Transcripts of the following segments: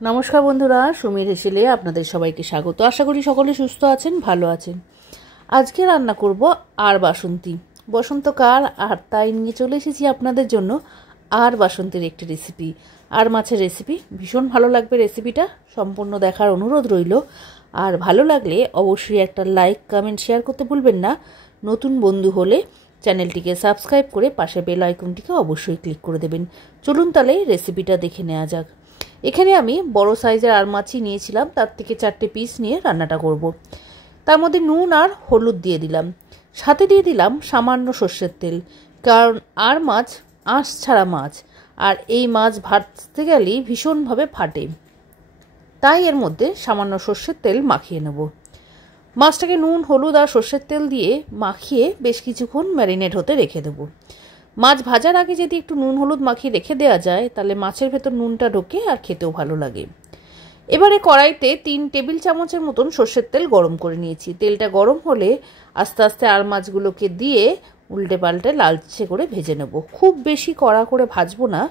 নমস্কার বন্ধুরা, সুমির হেসেলে আপনাদের সবাইকে স্বাগত। আশা করি সকলে সুস্থ আছেন, ভালো আছেন। আজকে রান্না করব আর বাসন্তী। বসন্তকাল আর তাই নিয়ে চলে এসেছি আপনাদের জন্য আর বাসন্তীর একটি রেসিপি, আর মাছের রেসিপি। ভীষণ ভালো লাগবে রেসিপিটা, সম্পূর্ণ দেখার অনুরোধ রইল। আর ভালো লাগলে অবশ্যই একটা লাইক, কমেন্ট, শেয়ার করতে ভুলবেন না। নতুন বন্ধু হলে চ্যানেলটিকে সাবস্ক্রাইব করে পাশে বেল আইকনটিকে অবশ্যই ক্লিক করে দেবেন। চলুন তাহলে রেসিপিটা দেখে নেওয়া যাক। এখানে আমি বড় সাইজের আর মাছই নিয়েছিলাম, তার থেকে 4টে পিস নিয়ে রান্নাটা করব। তার মধ্যে নুন আর হলুদ দিয়ে দিলাম, সাথে দিয়ে দিলাম সামান্য সর্ষের তেল, কারণ আর মাছ আঁশ ছাড়া মাছ, আর এই মাছ ভাজতে গেলেই ভীষণভাবে ফাটে, তাই এর মধ্যে সামান্য সর্ষের তেল মাখিয়ে নেব। মাছটাকে নুন, হলুদ আর সর্ষের তেল দিয়ে মাখিয়ে বেশ কিছুক্ষণ ম্যারিনেট হতে রেখে দেবো। মাছ ভাজার আগে যদি একটু নুন হলুদ মাখিয়ে রেখে দেওয়া যায়, তাহলে মাছের ভেতর নুনটা ঢোকে আর খেতেও ভালো লাগে। এবারে কড়াইতে 3 টেবিল চামচের মতন সর্ষের তেল গরম করে নিয়েছি। তেলটা গরম হলে আস্তে আস্তে আর মাছগুলোকে দিয়ে উল্টে পাল্টে লালচে করে ভেজে নেব। খুব বেশি কড়া করে ভাজবো না,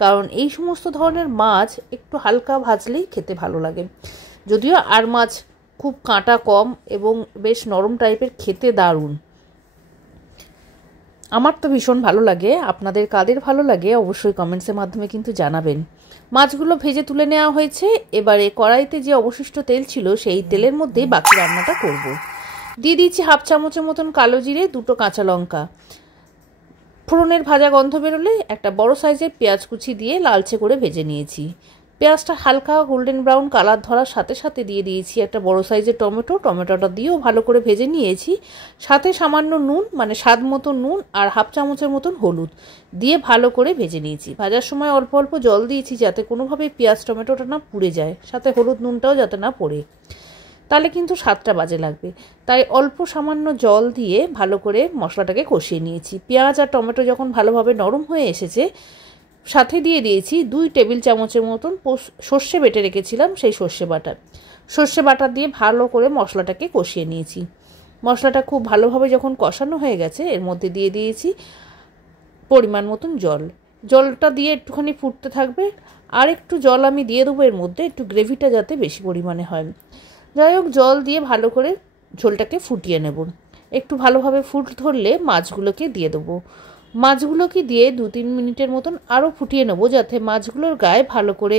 কারণ এই সমস্ত ধরনের মাছ একটু হালকা ভাজলেই খেতে ভালো লাগে। যদিও আর মাছ খুব কাঁটা কম এবং বেশ নরম টাইপের, খেতে দারুণ। আমার তো ভীষণ ভালো লাগে, আপনাদের কাদের ভালো লাগে অবশ্যই কমেন্টসের মাধ্যমে কিন্তু জানাবেন। মাছগুলো ভেজে তুলে নেওয়া হয়েছে। এবারে কড়াইতে যে অবশিষ্ট তেল ছিল সেই তেলের মধ্যেই বাকি রান্নাটা করব। দিয়ে দিচ্ছি হাফ চামচের মতন কালো জিরে, 2টো কাঁচা লঙ্কা। ফোড়নের ভাজা গন্ধ বেরোলে একটা বড় সাইজের পেঁয়াজ কুচি দিয়ে লালচে করে ভেজে নিয়েছি। পেঁয়াজটা হালকা গোল্ডেন ব্রাউন কালার ধরার সাথে সাথে দিয়ে দিয়েছি একটা বড় সাইজের টমেটোটা দিয়েও ভালো করে ভেজে নিয়েছি। সাথে সামান্য নুন, মানে স্বাদ মতো নুন, আর হাফ চামচের মতন হলুদ দিয়ে ভালো করে ভেজে নিয়েছি। ভাজার সময় অল্প অল্প জল দিয়েছি, যাতে কোনোভাবেই পেঁয়াজ টমেটোটা না পুড়ে যায়, সাথে হলুদ নুনটাও যাতে না পড়ে, তাহলে কিন্তু স্বাদটা বাজে লাগবে। তাই অল্প সামান্য জল দিয়ে ভালো করে মশলাটাকে কষিয়ে নিয়েছি। পেঁয়াজ আর টমেটো যখন ভালোভাবে নরম হয়ে এসেছে, সাথে দিয়ে দিয়েছি 2 টেবিল চামচের মতন সর্ষে বেটে রেখেছিলাম, সেই সর্ষে বাটা দিয়ে ভালো করে মশলাটাকে কষিয়ে নিয়েছি। মশলাটা খুব ভালোভাবে যখন কষানো হয়ে গেছে, এর মধ্যে দিয়ে দিয়েছি পরিমাণ মতন জল। জলটা দিয়ে একটুখানি ফুটতে থাকবে, আর একটু জল আমি দিয়ে দেবো এর মধ্যে, একটু গ্রেভিটা যাতে বেশি পরিমাণে হয়। যাই হোক, জল দিয়ে ভালো করে ঝোলটাকে ফুটিয়ে নেব। একটু ভালোভাবে ফুট ধরলে মাছগুলোকে দিয়ে দেবো। মাছগুলোকে দিয়ে 2-3 মিনিটের মতন আরও ফুটিয়ে নেব, যাতে মাছগুলোর গায়ে ভালো করে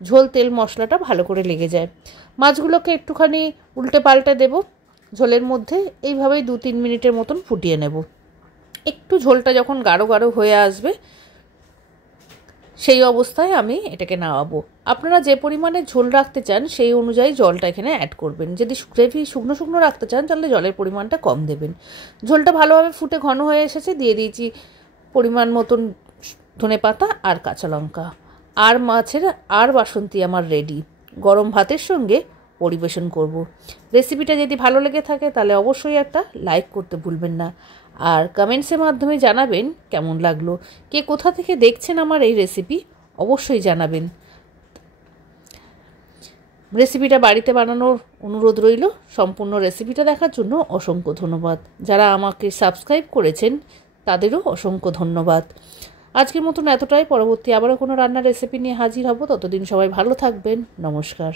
ঝোল, তেল, মশলাটা ভালো করে লেগে যায়। মাছগুলোকে একটুখানি উল্টে পাল্টে দেব ঝোলের মধ্যে। এইভাবেই 2-3 মিনিটের মতন ফুটিয়ে নেব। একটু ঝোলটা যখন গাঢ় গাঢ় হয়ে আসবে, সেই অবস্থায় আমি এটাকে নামাবো। আপনারা যে পরিমাণে ঝোল রাখতে চান সেই অনুযায়ী জলটা এখানে অ্যাড করবেন। যদি গ্রেভি শুকনো শুকনো রাখতে চান, তাহলে জলের পরিমাণটা কম দেবেন। ঝোলটা ভালোভাবে ফুটে ঘন হয়ে এসেছে, দিয়ে দিয়েছি পরিমাণ মতন ধনেপাতা আর কাঁচা লঙ্কা। আর মাছের আর বাসন্তী আমার রেডি। গরম ভাতের সঙ্গে পরিবেশন করব। রেসিপিটা যদি ভালো লেগে থাকে, তাহলে অবশ্যই একটা লাইক করতে ভুলবেন না, আর কমেন্টসের মাধ্যমে জানাবেন কেমন লাগলো। কে কোথা থেকে দেখছেন আমার এই রেসিপি অবশ্যই জানাবেন। রেসিপিটা বাড়িতে বানানোর অনুরোধ রইল। সম্পূর্ণ রেসিপিটা দেখার জন্য অসংখ্য ধন্যবাদ। যারা আমাকে সাবস্ক্রাইব করেছেন তাদেরও অসংখ্য ধন্যবাদ। আজকের মতন এতটাই। পরবর্তী আবারও কোনো রান্নার রেসিপি নিয়ে হাজির হব। ততদিন সবাই ভালো থাকবেন। নমস্কার।